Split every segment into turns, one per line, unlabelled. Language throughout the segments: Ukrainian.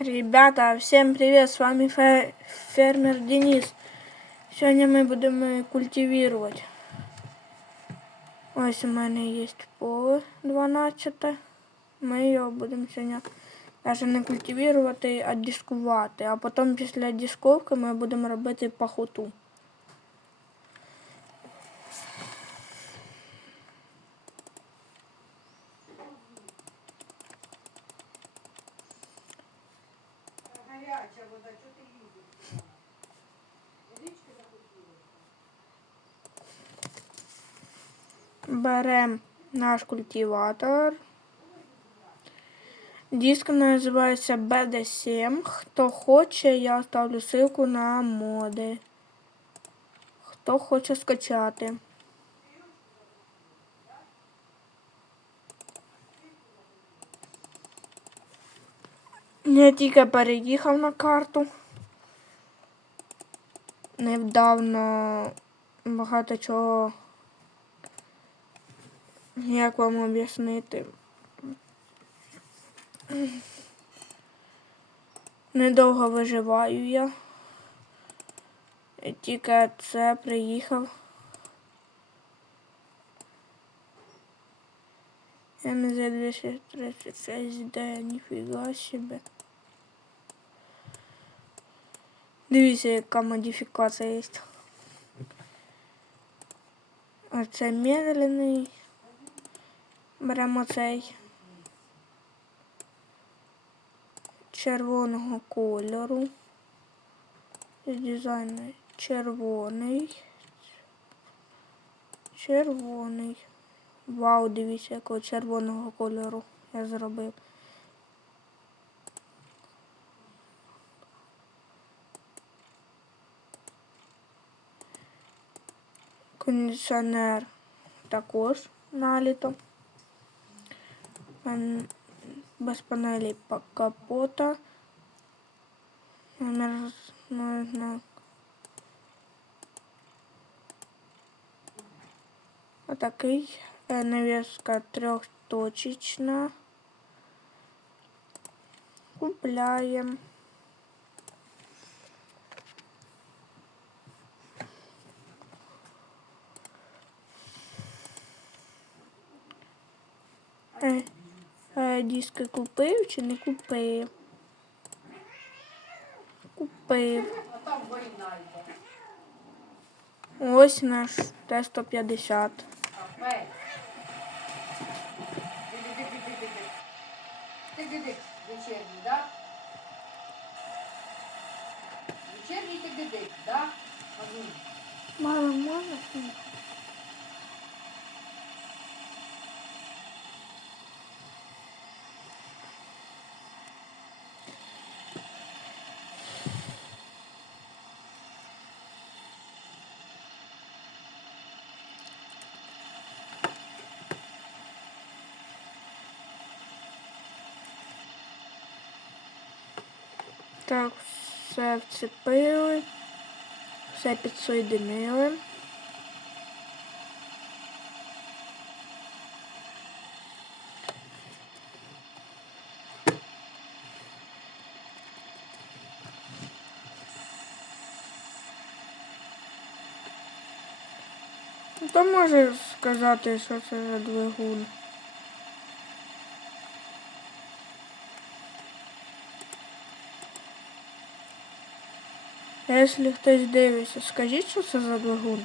Ребята, всем привет! С вами фермер Денис. Сегодня мы будем культивировать. Ось у мене є поле 12. Ми його будемо сьогодні навіть не культивувати, а дискувати. А потім після дисковки ми будемо робити пахоту.
Гаряча вода, що ти їздиш? Водички захотіли.
Беремо наш культиватор. Диск називається BD7. Хто хоче, я оставлю ссылку на моди. Хто хоче скачати. Я тільки переїхав на карту. Недавно багато чого. Як вам об'яснити? Недовго виживаю я. Тільки це приїхав. Я МЗ 236 d ніфіга себе. Дивіться, яка модифікація є. Оце медленний. Беремо цей червоного кольору. З дизайну червоний. Червоний. Вау, дивіться, якого червоного кольору я зробив. Кондиціонер також наліто. М, Без панелі по капота. Номер ну, знак. Отакий. Е, Навіска трьохточечна. Купляємо. Диски купив чи не купив? Купив. Ось наш Т-150.
Капець. Диди-диди-диди-диди. Диди-диди. Вечірній, да? Вечірній диди-диди, да?
Мама, можна? Так, все вцепили, все підсоєдинили. Хто може сказати, що це за двигун? Якщо хтось дивиться, скажіть, що це за двигун?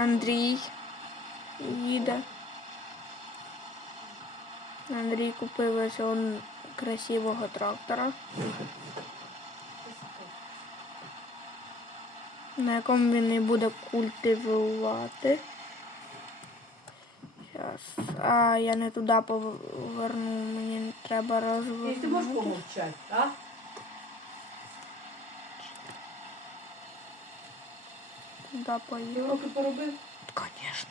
Андрій їде. Андрій купив ось он красивого трактора. На якому він і буде культивувати. Щас. А, я не туди поверну, мені треба
Ти ж ти можеш
розвернути.
помовчати, а?
Да,
Ти
поїв.
уроки поробив?
Конечно.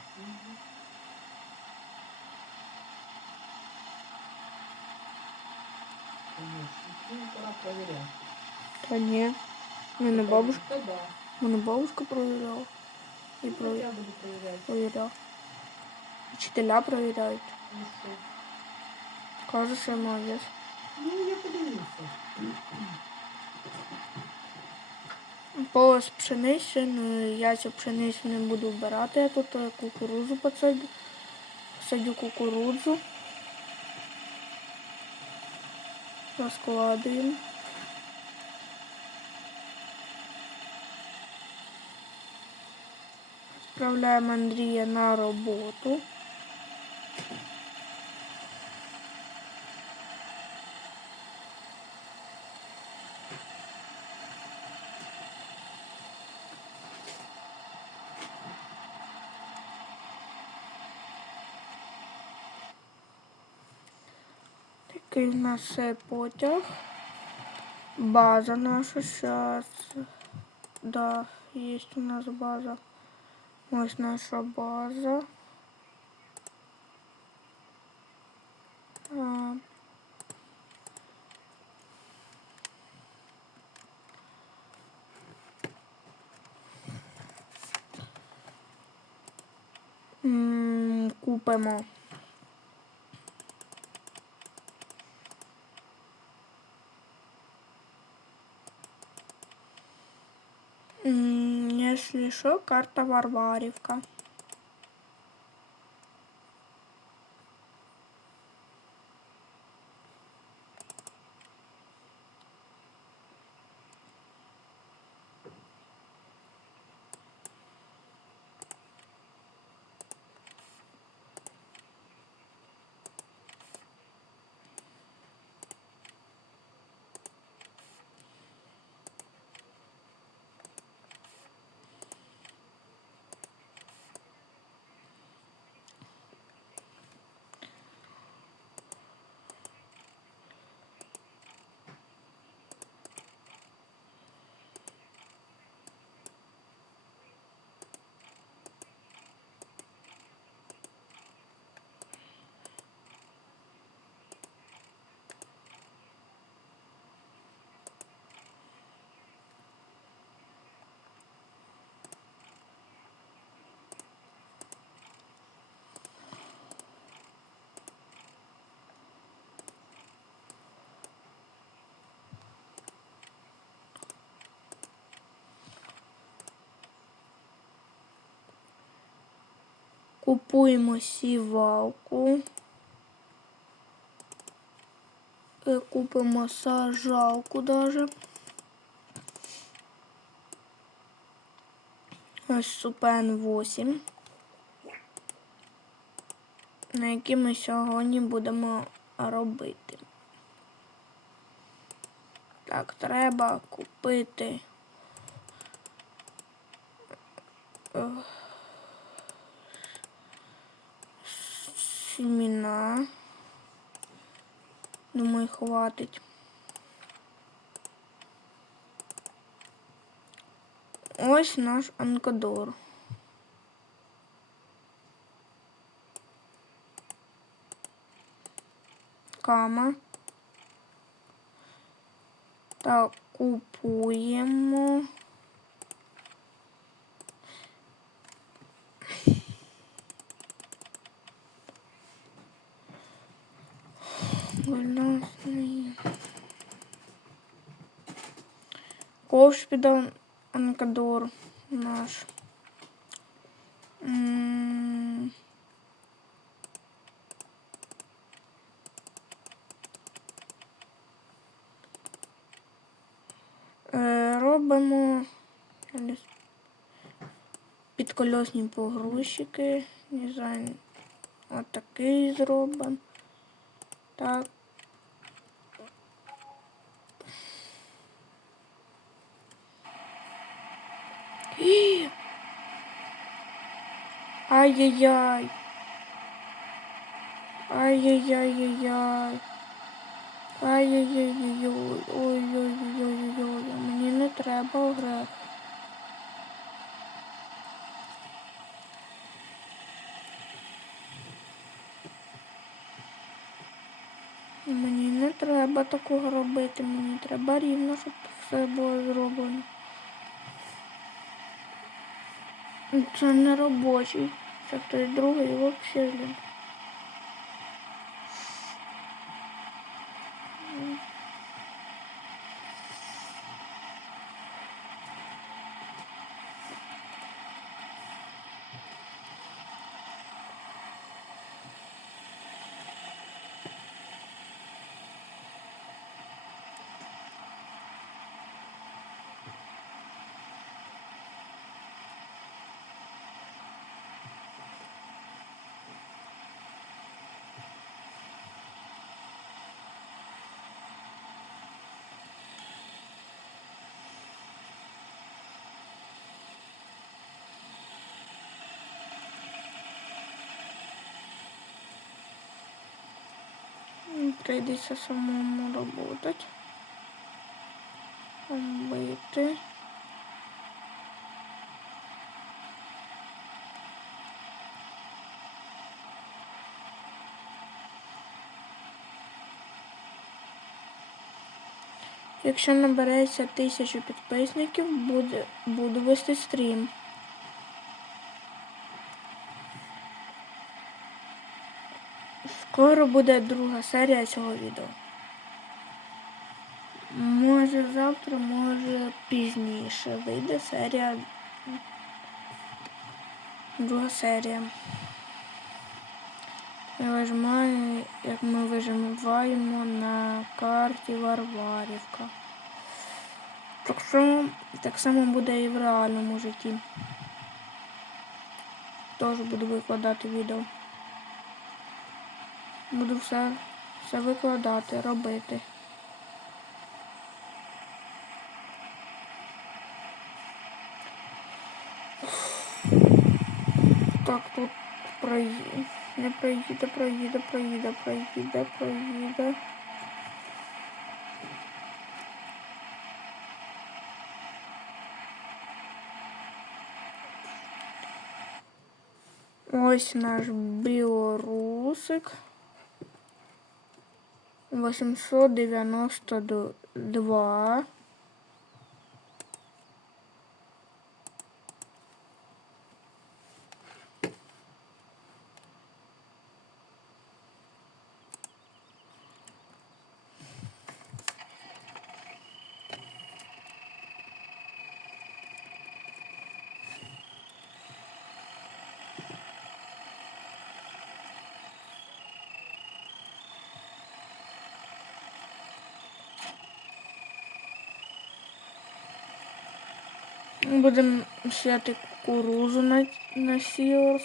Ну, пора перевіряти.
Та ні. Мене бабушка,
Та да.
мене бабушка провіряла. І
Ну,
провіряла.
Я буду перевіряти.
Провіряв. Вчителя провіряють.
Ну що?
Каже, що я молодець.
Ну, я подивлюся.
Поле з пшениці, ну я цю пшеницю не буду вбирати, я тут е, кукурудзу посадю. Посадю кукурудзу. Розкладуємо. Відправляємо Андрія на роботу. Такий в нас потяг. База наша сейчас. Да, есть у нас база. Ось наша база. А, м, Купимо. М, Если карта Варварівка. Купуємо сівалку. Е, Купимо сажалку даже. Ось Супен 8. На які ми сьогодні будемо робити. Так, треба купити. Семена. Думаю, хватить. Ось наш анкадор. Кама. Так, купуємо. Ан- анкадор наш. Е, Робимо підкольосні погрузчики. Дизайн отакий зробимо. Так. Ай-яй-яй. Ай-яй-яй-яй-яй. Ай-яй-яй-яй-яй. Ой-ой-ой-ой-ой. Мені не треба грати. Мені не треба такого робити, мені треба рівно, щоб все було зроблено. Це не робочий. Це той другий взагалі. блін. М, Прийдеться самому работать. Робити. Якщо набереться тисячу підписників, буде, буду вести стрім. Скоро буде друга серія цього відео. Може завтра, може пізніше вийде серія. Друга серія. Я вижимаю, як ми вижимаємо на карті Варварівка. Так само, так само буде і в реальному житті. Теж буду викладати відео. Буду все, все викладати, робити. Так, тут проїде, не проїде, проїде, проїде, проїде, проїде. Ось наш білорусик. 892. Будемо сіяти кукурузу на, на сіос.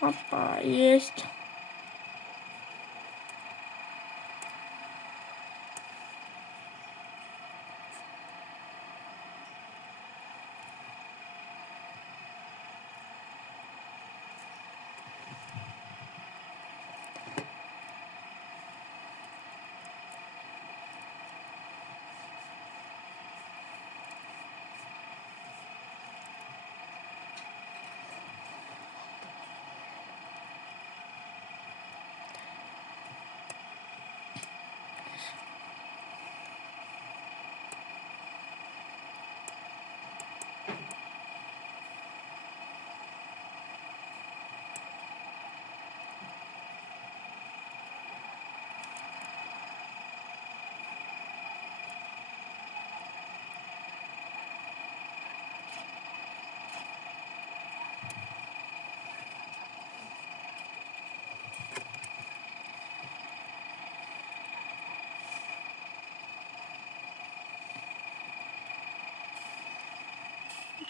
Опа, есть.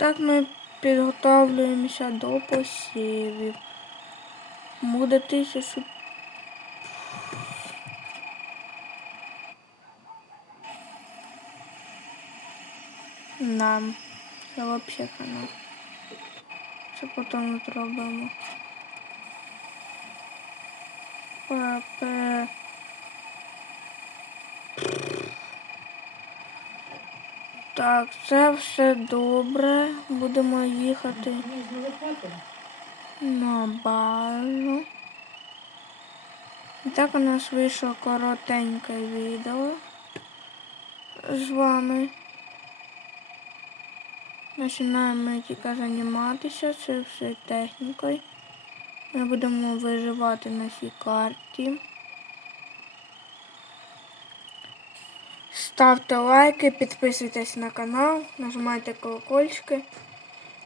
Так ми підготовлюємося до посівів. Буде тисячу. Нам. Це взагалі хана. Це потім зробимо. Папе. Так, це все добре. Будемо їхати на базу. І так у нас вийшло коротеньке відео з вами. Починаємо тільки займатися це все технікою. Ми будемо виживати на цій карті. Ставте лайки, підписуйтесь на канал, нажимайте колокольчики.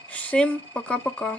Всім пока-пока.